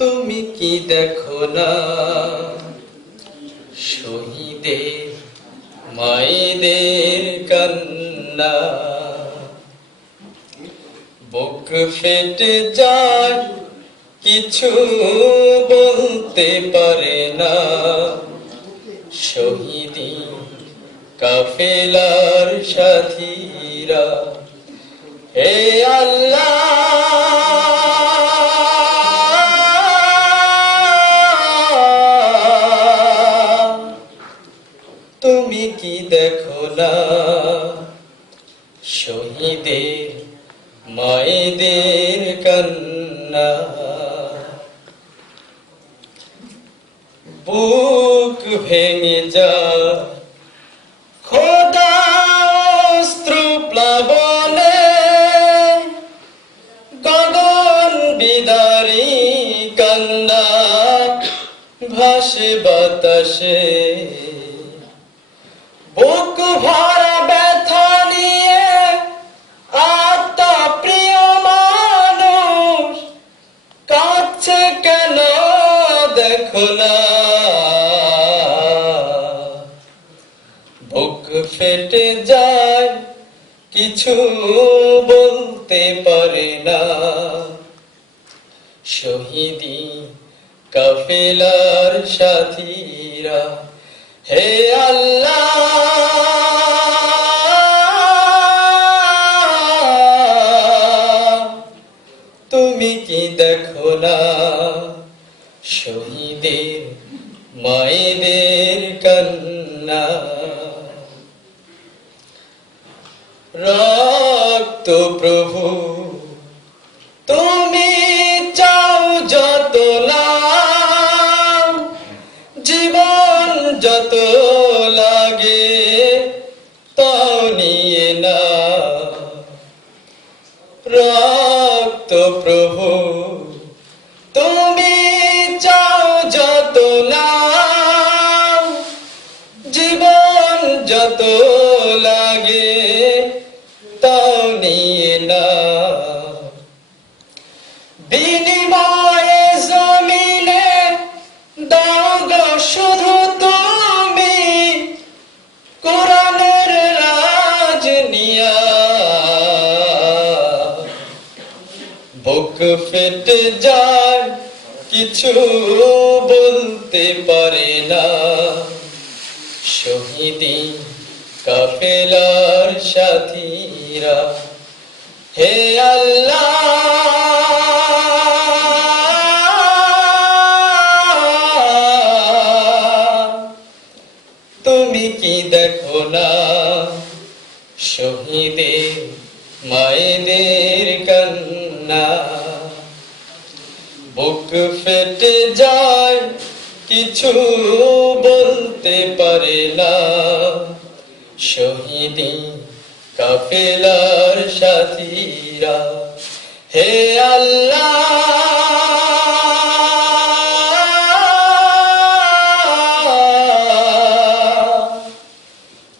তুমি কি দেখো না শহীদের মায়েদের কান্না, বুক ফেটে যায় কিছু বলতে পারে না। শহীদি কাফেলার সাথীরা, হে আল্লাহ তুমি কি দেখো না শহীদের মায়েদের কান্না, বুক ভেঙে যায় খোদা অস্ত্র প্লাবনে, গগন বিদারী কান্না ভাসে বাতাসে। বুক ভরা ব্যথা নিয়ে আত্মা প্রিয় মানুষ কাঁদছে কেন দেখো না। বুক ফেটে যায় কিছু বলতে পারে না। শহীদি কাফেলার সাথীরা, হে আল্লাহ তুমি কি দেখো না শহীদের মায়েদের কান্না। রক্ত প্রভু তুমি চাও যত নাম, জীবন যত লাগে তাও নিয়ে না। রক্ত প্রভু তুমি চাও যত নাম, জীবন যত লাগে তাও নিয়ে না। বিনিময়ে জমিনে দাও গো শুধু তুমি কোরআনের রাজ নিয়া। বুক ফেটে যায় কিছু বলতে পারে না। শহীদি কাফেলার সাথীরা, হে আল্লাহ তুমি কি দেখো না শহীদের মায়েদের কান্না। বুক ফেটে যায় কিছু বলতে পারে না। শহীদি কাফেলার সাথীরা, হে আল্লাহ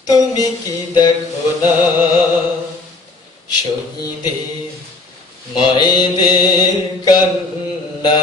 তুমি কি দেখো না শহীদের মায়েদের কান্না।